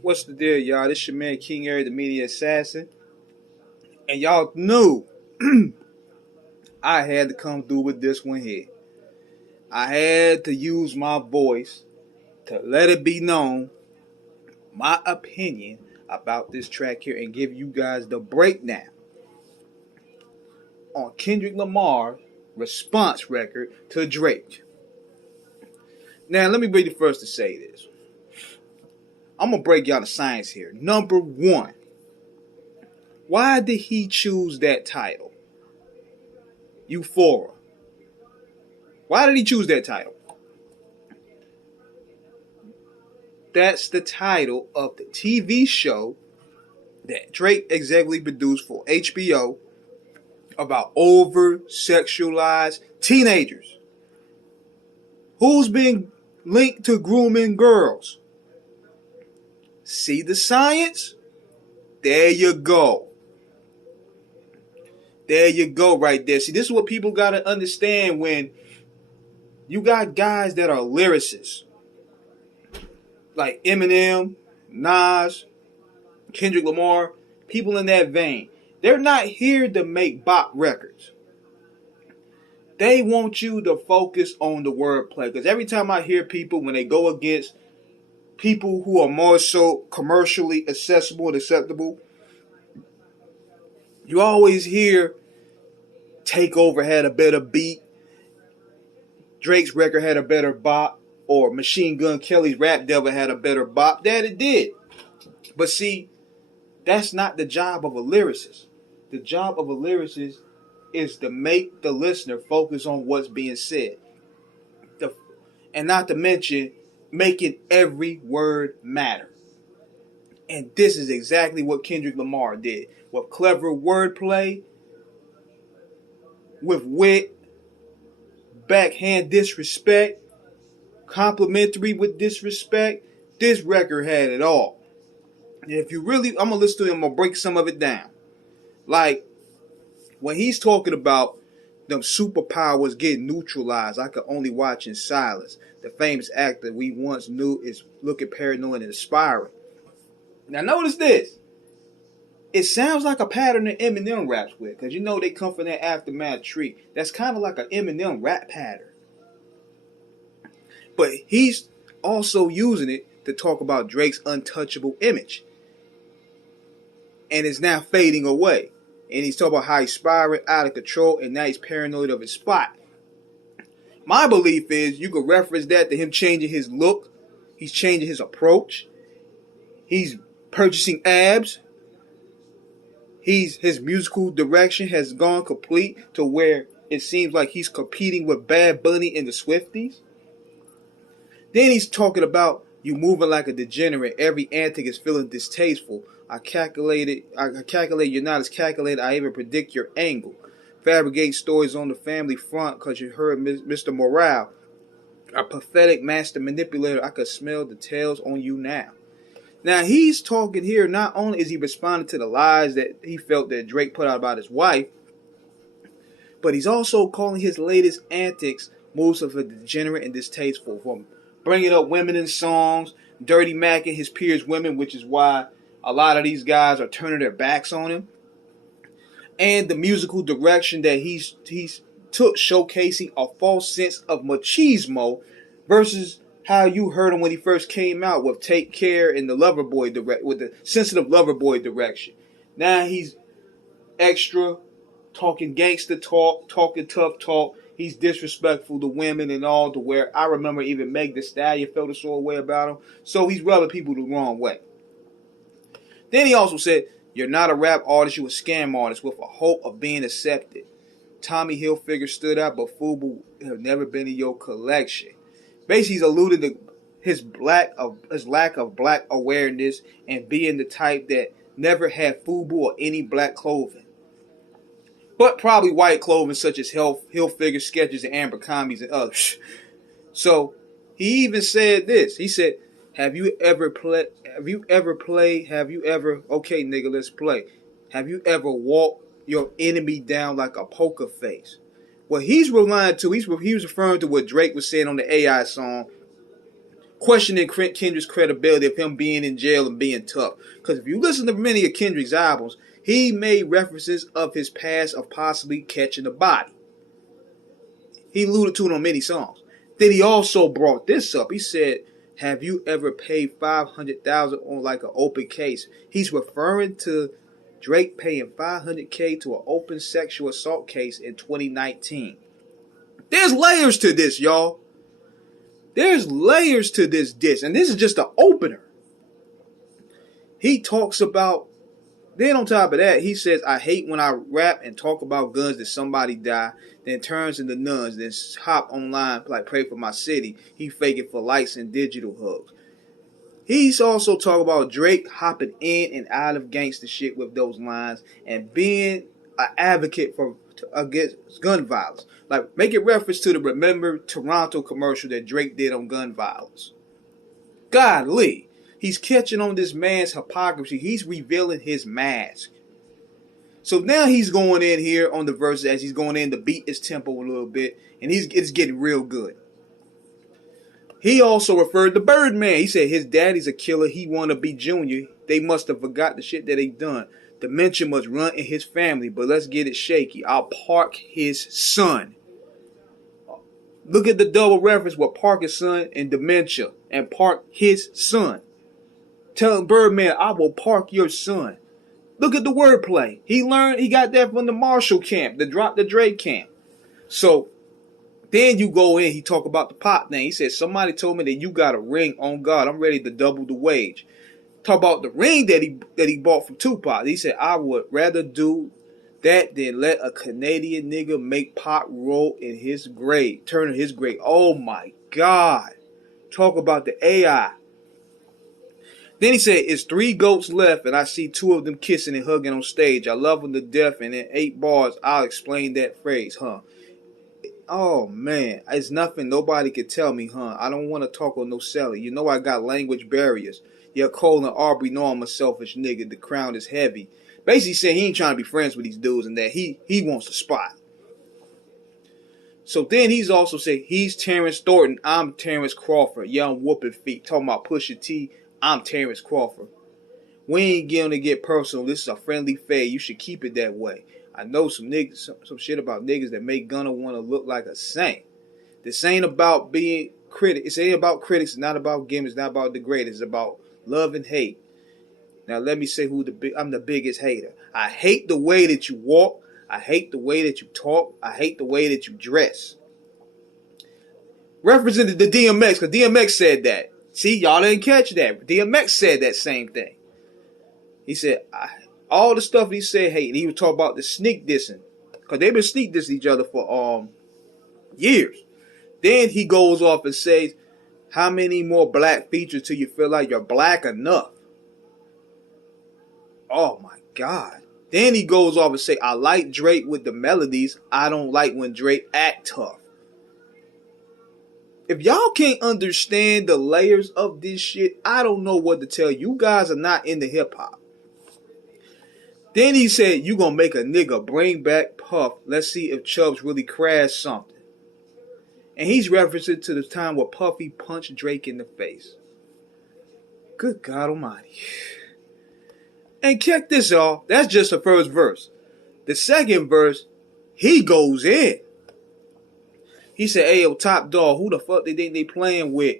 What's the deal, y'all? This your man King Harry, the media assassin. And y'all knew I had to come through with this one here. I had to use my voice to let it be known my opinion about this track here and give you guys the breakdown on Kendrick Lamar's response record to Drake. Now, let me be the first to say this. I'm going to break y'all the science here. Number one, why did he choose that title? Euphoria. Why did he choose that title? That's the title of the TV show that Drake executively produced for HBO about over-sexualized teenagers. Who's being linked to grooming girls? See the science? There you go. There you go right there. See, this is what people got to understand when you got guys that are lyricists. Like Eminem, Nas, Kendrick Lamar, people in that vein. They're not here to make bop records. They want you to focus on the wordplay. Because every time I hear people, when they go against people who are more so commercially accessible and acceptable, you always hear Takeover had a better beat, Drake's record had a better bop, or Machine Gun Kelly's Rap Devil had a better bop. That it did. But see, that's not the job of a lyricist. The job of a lyricist is to make the listener focus on what's being said. And not to mention, making every word matter. And this is exactly what Kendrick Lamar did. With clever wordplay, with wit, backhand disrespect, complimentary with disrespect, this record had it all. And if you really, I'm going to listen to him, I'm going to break some of it down. Like, when he's talking about them superpowers getting neutralized, I could only watch in silence. The famous actor we once knew is looking paranoid and inspiring. Now notice this. It sounds like a pattern that Eminem raps with, because you know they come from that aftermath tree. That's kind of like an Eminem rap pattern. But he's also using it to talk about Drake's untouchable image. And it's now fading away. And he's talking about how he's spiraling out of control and now he's paranoid of his spot. My belief is you could reference that to him changing his look. He's changing his approach. He's purchasing abs. His musical direction has gone complete to where it seems like he's competing with Bad Bunny and the Swifties. Then he's talking about you moving like a degenerate. Every antic is feeling distasteful. I calculate you're not as calculated. I even predict your angle. Fabricate stories on the family front because you heard Mr. Morale. A pathetic master manipulator. I could smell the tails on you now. Now he's talking here, not only is he responding to the lies that he felt that Drake put out about his wife, but he's also calling his latest antics moves of a degenerate and distasteful. From bringing up women in songs, dirty macking his peers' women, which is why a lot of these guys are turning their backs on him. And the musical direction that he's took, showcasing a false sense of machismo versus how you heard him when he first came out with Take Care and the Loverboy with the sensitive Loverboy direction. Now he's extra, talking gangster talk, talking tough talk. He's disrespectful to women and all, to where I remember even Meg Thee Stallion felt a sort of way about him. So he's rubbing people the wrong way. Then he also said, you're not a rap artist, you're a scam artist with a hope of being accepted. Tommy Hilfiger stood out, but FUBU have never been in your collection. Basically, he's alluded to his lack of black awareness and being the type that never had FUBU or any black clothing. But probably white clothing such as Hilfiger, Skechers, and Abercrombie's and others. So he even said this. He said, okay, nigga, let's play. Have you ever walked your enemy down like a poker face? What he's relying to, he was referring to what Drake was saying on the AI song, questioning Kendrick's credibility of him being in jail and being tough. Because if you listen to many of Kendrick's albums, he made references of his past of possibly catching a body. He alluded to it on many songs. Then he also brought this up. He said, have you ever paid $500,000 on like an open case? He's referring to Drake paying $500K to an open sexual assault case in 2019. There's layers to this, y'all. There's layers to this diss, and this is just the opener. He talks about, then on top of that, he says, I hate when I rap and talk about guns that somebody die, then turns into nuns, then hop online like pray for my city. He faking for likes and digital hugs. He's also talking about Drake hopping in and out of gangster shit with those lines and being an advocate for against gun violence. Like making reference to the Remember Toronto commercial that Drake did on gun violence. Godly. He's catching on this man's hypocrisy. He's revealing his mask. So now he's going in here on the verses as he's going in to beat his tempo a little bit. And it's getting real good. He also referred to Birdman. He said his daddy's a killer. He want to be Junior. They must have forgot the shit that they done. Dementia must run in his family. But let's get it shaky. I'll park his son. Look at the double reference with park his son and dementia. And park his son. Telling Birdman, I will park your son. Look at the wordplay. He got that from the Marshall camp, the Drop the Drake camp. So then you go in, he talk about the pop thing. He said, somebody told me that you got a ring on God. I'm ready to double the wage. Talk about the ring that he bought from Tupac. He said, I would rather do that than let a Canadian nigga make Pop roll in his grave. Turn in his grave. Oh my God. Talk about the AI. Then he said, it's 3 goats left, and I see 2 of them kissing and hugging on stage. I love them to death, and in 8 bars, I'll explain that phrase, huh? Oh, man. It's nothing nobody can tell me, huh? I don't want to talk on no celly. You know I got language barriers. Yeah, Cole and Aubrey know I'm a selfish nigga. The crown is heavy. Basically saying he ain't trying to be friends with these dudes and that he wants a spot. So then he's also said, he's Terrence Thornton. I'm Terrence Crawford. Yeah, I'm whooping feet. Talking about Pusha T. I'm Terrence Crawford. We ain't going to get personal. This is a friendly fade. You should keep it that way. I know some niggas, some shit about niggas that make Gunna want to look like a saint. This ain't about being critic. It's ain't about critics. It's not about gimmicks. It's not about the greatest. It's about love and hate. Now let me say I'm the biggest hater. I hate the way that you walk. I hate the way that you talk. I hate the way that you dress. Represented the DMX, because DMX said that. See, y'all didn't catch that. DMX said that same thing. He said, all the stuff he said, hey, and he would talk about the sneak dissing. Because they've been sneak dissing each other for years. Then he goes off and says, how many more black features till you feel like you're black enough? Oh my God. Then he goes off and say, I like Drake with the melodies. I don't like when Drake act tough. If y'all can't understand the layers of this shit, I don't know what to tell you. You guys are not into hip hop. Then he said, you gonna make a nigga bring back Puff. Let's see if Chubbs really crashed something. And he's referencing to the time where Puffy punched Drake in the face. Good God almighty. And check this, y'all. That's just the first verse. The second verse, he goes in. He said, hey, yo, Top Dog, who the fuck they think they playing with?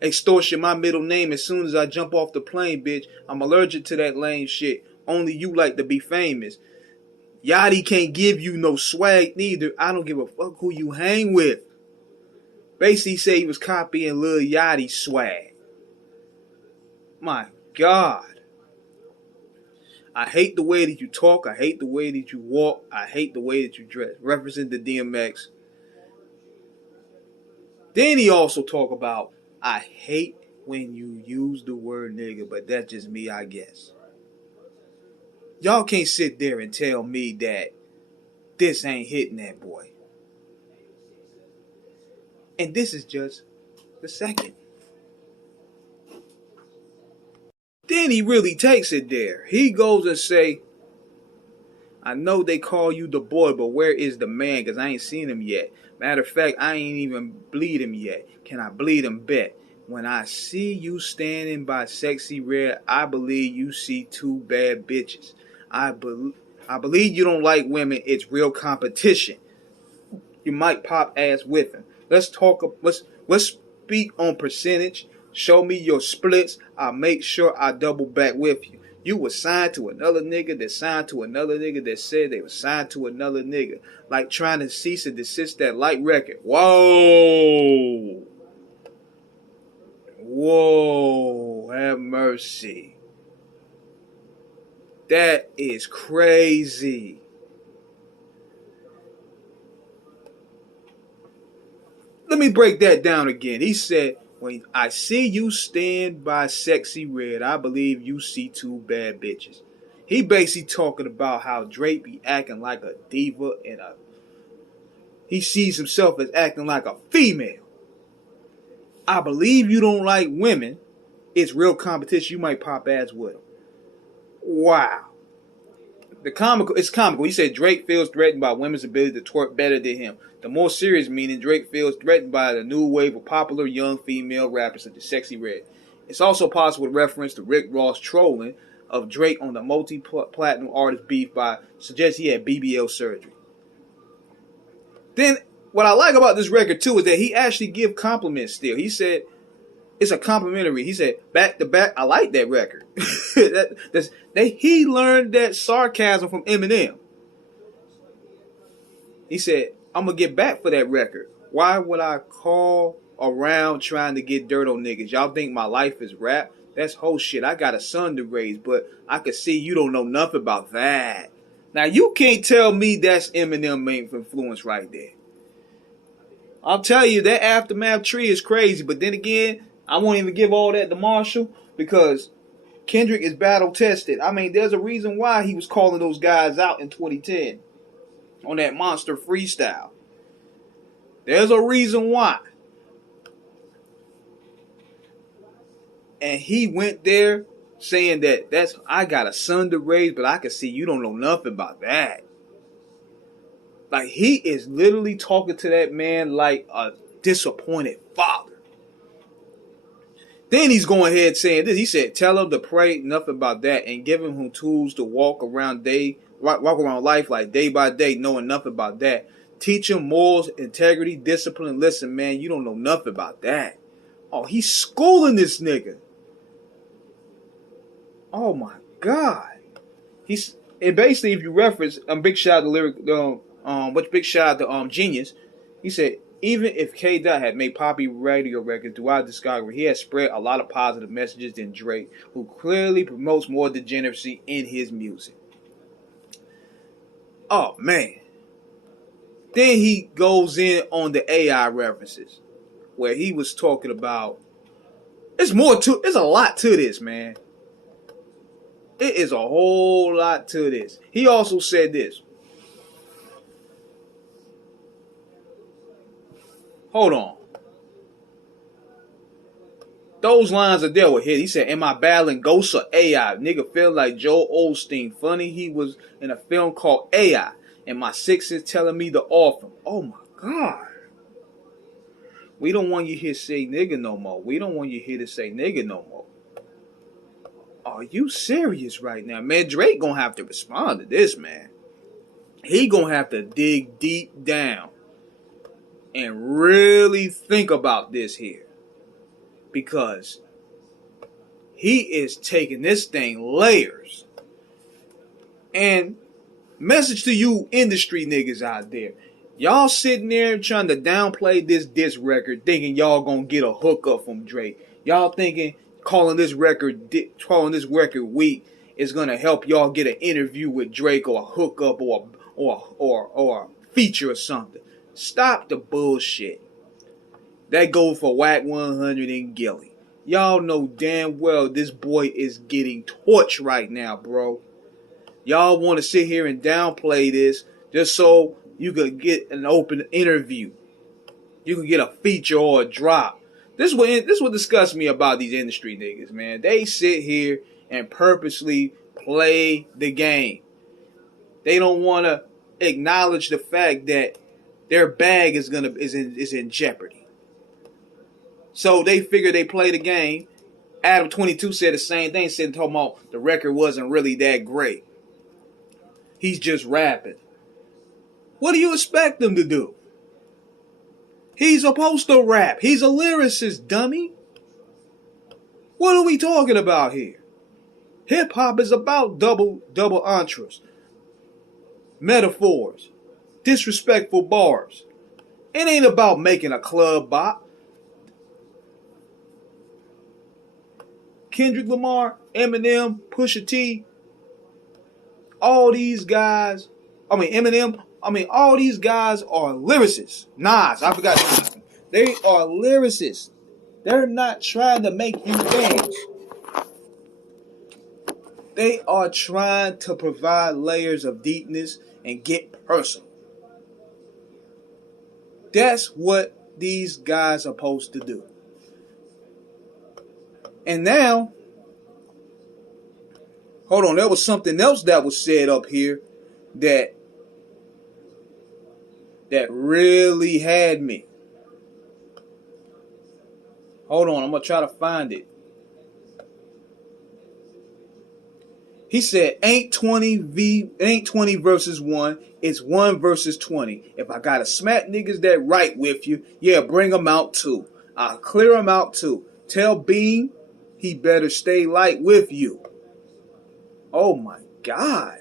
Extortion, my middle name. As soon as I jump off the plane, bitch, I'm allergic to that lame shit. Only you like to be famous. Yachty can't give you no swag neither. I don't give a fuck who you hang with. Basically, he said he was copying Lil Yachty's swag. My God. I hate the way that you talk. I hate the way that you walk. I hate the way that you dress. Referencing the DMX. Then he also talk about, I hate when you use the word nigga, but that's just me, I guess. Y'all can't sit there and tell me that this ain't hitting that boy. And this is just the second. Then he really takes it there. He goes and say, I know they call you the boy, but where is the man? Because I ain't seen him yet. Matter of fact, I ain't even bleed him yet. Can I bleed him bet? When I see you standing by sexy red, I believe you see two bad bitches. I, be- I believe you don't like women. It's real competition. You might pop ass with him. Let's talk. Let's speak on percentage. Show me your splits. I'll make sure I double back with you. You was signed to another nigga that signed to another nigga that said they was signed to another nigga. Like trying to cease and desist that light record. Whoa. Whoa. Have mercy. That is crazy. Let me break that down again. He said, when I see you stand by sexy red, I believe you see two bad bitches. He basically talking about how Drake be acting like a diva and he sees himself as acting like a female. I believe you don't like women. It's real competition. You might pop ass with them. Wow. It's comical. He said Drake feels threatened by women's ability to twerk better than him. The more serious meaning, Drake feels threatened by the new wave of popular young female rappers such as Sexy Red. It's also possible to reference to Rick Ross trolling of Drake on the multi-platinum artist beef by suggests he had BBL surgery. Then, what I like about this record too is that he actually give compliments still. He said, it's a complimentary. He said, back to back, I like that record. He learned that sarcasm from Eminem. He said, I'm going to get back for that record. Why would I call around trying to get dirt on niggas? Y'all think my life is rap? That's whole shit. I got a son to raise, but I can see you don't know nothing about that. Now, you can't tell me that's Eminem main influence right there. I'll tell you, that Aftermath tree is crazy, but then again, I won't even give all that to Marshall because Kendrick is battle tested. I mean, there's a reason why he was calling those guys out in 2010 on that monster freestyle. There's a reason why. And he went there saying that I got a son to raise, but I can see you don't know nothing about that. Like, he is literally talking to that man like a disappointed father. Then he's going ahead saying this. He said, tell him to pray nothing about that and give him tools to walk around life like day by day, knowing nothing about that. Teach him morals, integrity, discipline. Listen, man, you don't know nothing about that. Oh, he's schooling this nigga. Oh my God. And basically, if you reference, big shout out to lyrical, big shout out to Genius. He said, even if K. Dot had made poppy radio records throughout discography, he has spread a lot of positive messages than Drake, who clearly promotes more degeneracy in his music. Oh man. Then he goes in on the AI references, where he was talking about it's a lot to this, man. It is a whole lot to this. He also said this. Hold on. Those lines are there with hit. He said, am I battling ghosts or AI? Nigga feel like Joel Osteen. Funny, he was in a film called AI. And my six is telling me to off him. Oh my God. We don't want you here to say nigga no more. We don't want you here to say nigga no more. Are you serious right now? Man, Drake gonna have to respond to this, man. He gonna have to dig deep down and really think about this here. Because he is taking this thing layers. And message to you industry niggas out there. Y'all sitting there trying to downplay this diss record, thinking y'all gonna get a hookup from Drake. Y'all thinking calling this record weak is gonna help y'all get an interview with Drake or a hookup or a feature or something. Stop the bullshit. That goes for Whack 100 and Gilly. Y'all know damn well this boy is getting torched right now, bro. Y'all want to sit here and downplay this just so you could get an open interview. You can get a feature or a drop. This what disgusts me about these industry niggas, man. They sit here and purposely play the game. They don't want to acknowledge the fact that their bag is in jeopardy. So they figure they play the game. Adam 22 said the same thing, said talking about the record wasn't really that great. He's just rapping. What do you expect him to do? He's supposed to rap. He's a lyricist, dummy. What are we talking about here? Hip hop is about double entres, metaphors, disrespectful bars. It ain't about making a club bop. Kendrick Lamar, Eminem, Pusha T, all these guys, Eminem, all these guys are lyricists. Nas, I forgot. They are lyricists. They're not trying to make you dance. They are trying to provide layers of deepness and get personal. That's what these guys are supposed to do. And now, hold on, there was something else that was said up here that really had me. Hold on, I'm going to try to find it. He said, ain't 20 versus 1, it's 1 versus 20. If I got to smack niggas that right with you, yeah, bring them out too. I'll clear them out too. Tell Beam he better stay light with you. Oh my God.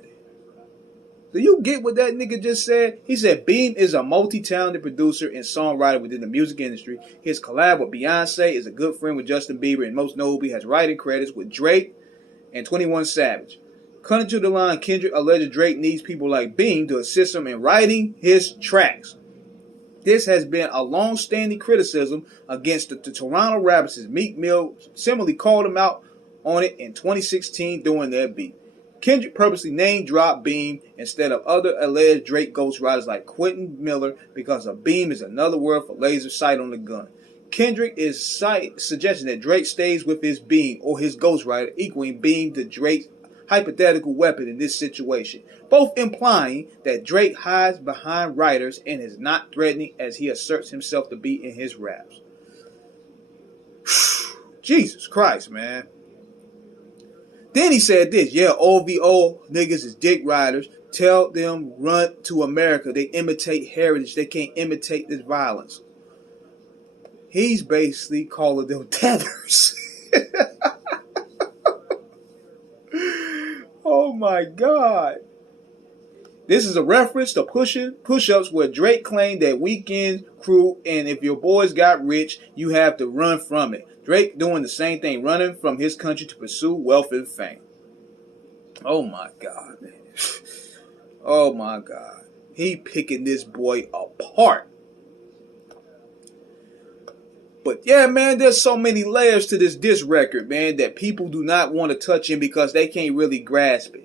Do you get what that nigga just said? He said Beam is a multi-talented producer and songwriter within the music industry. His collab with Beyonce, is a good friend with Justin Bieber, and most notably has writing credits with Drake and 21 Savage. Cutting to the line, Kendrick alleged Drake needs people like Beam to assist him in writing his tracks. This has been a long-standing criticism against the Toronto rappers. Meek Mill similarly called him out on it in 2016 during their beef. Kendrick purposely name-dropped Beam instead of other alleged Drake ghostwriters like Quentin Miller because a beam is another word for laser sight on the gun. Kendrick is suggesting that Drake stays with his beam or his ghostwriter, equaling Beam to Drake's hypothetical weapon in this situation, both implying that Drake hides behind writers and is not threatening as he asserts himself to be in his raps. Jesus Christ, man. Then he said this, yeah, OVO niggas is dick riders. Tell them run to America. They imitate heritage. They can't imitate this violence. He's basically calling them tethers. Oh my God. This is a reference to push-ups where Drake claimed that Weekend crew and if your boys got rich, you have to run from it. Drake doing the same thing, running from his country to pursue wealth and fame. Oh my God, man. Oh my God. He picking this boy apart. But yeah, man, there's so many layers to this diss record, man, that people do not want to touch him because they can't really grasp it.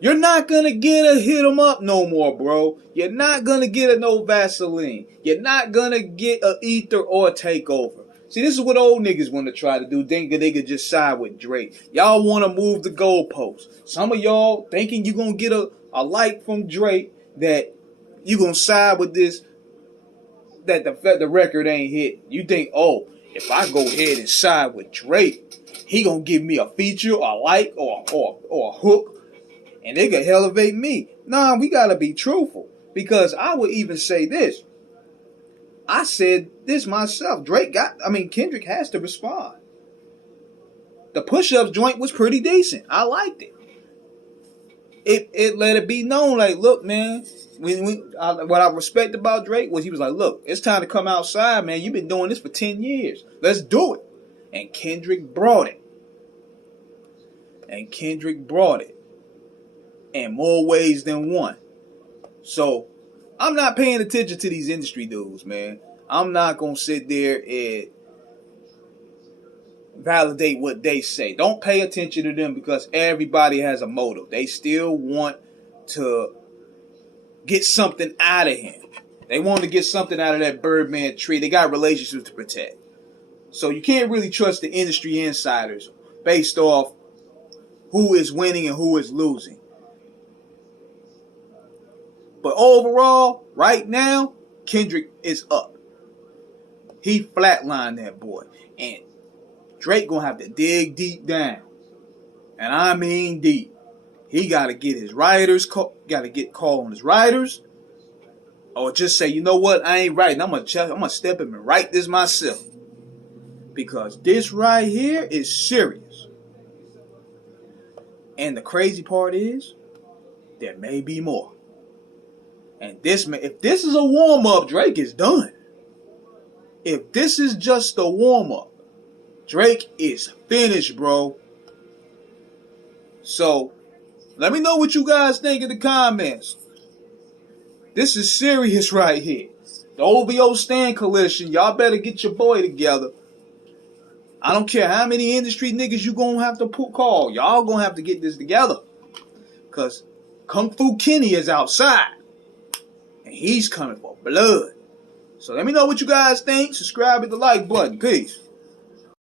You're not going to get a hit 'em up no more, bro. You're not going to get a no Vaseline. You're not going to get a ether or a takeover. See, this is what old niggas want to try to do. Think that they could just side with Drake. Y'all want to move the goalposts. Some of y'all thinking you're going to get a like from Drake that you're going to side with this, that the record ain't hit. You think, oh, if I go ahead and side with Drake, he going to give me a feature, a like, or a hook, and they can elevate me. Nah, we got to be truthful. Because I would even say this. I said this myself. Kendrick has to respond. The push-ups joint was pretty decent. I liked it. It let it be known, like, look, man, what I respect about Drake was he was like, look, it's time to come outside, man. You've been doing this for 10 years. Let's do it. And Kendrick brought it. In more ways than one. So, I'm not paying attention to these industry dudes, man. I'm not going to sit there and validate what they say. Don't pay attention to them because everybody has a motive. They still want to get something out of him. They want to get something out of that Birdman tree. They got relationships to protect. So you can't really trust the industry insiders based off who is winning and who is losing. But overall, right now, Kendrick is up. He flatlined that boy. And Drake gonna have to dig deep down. And I mean deep. He gotta get his writers, gotta get called on his writers. Or just say, you know what, I ain't writing. I'm gonna step in and write this myself. Because this right here is serious. And the crazy part is, there may be more. And if this is a warm-up, Drake is done. If this is just a warm-up, Drake is finished, bro. So, let me know what you guys think in the comments. This is serious right here. The OVO Stan Coalition, y'all better get your boy together. I don't care how many industry niggas you gonna have to call. Y'all gonna have to get this together. Because Kung Fu Kenny is outside. And he's coming for blood. So let me know what you guys think. Subscribe, hit the like button. Peace.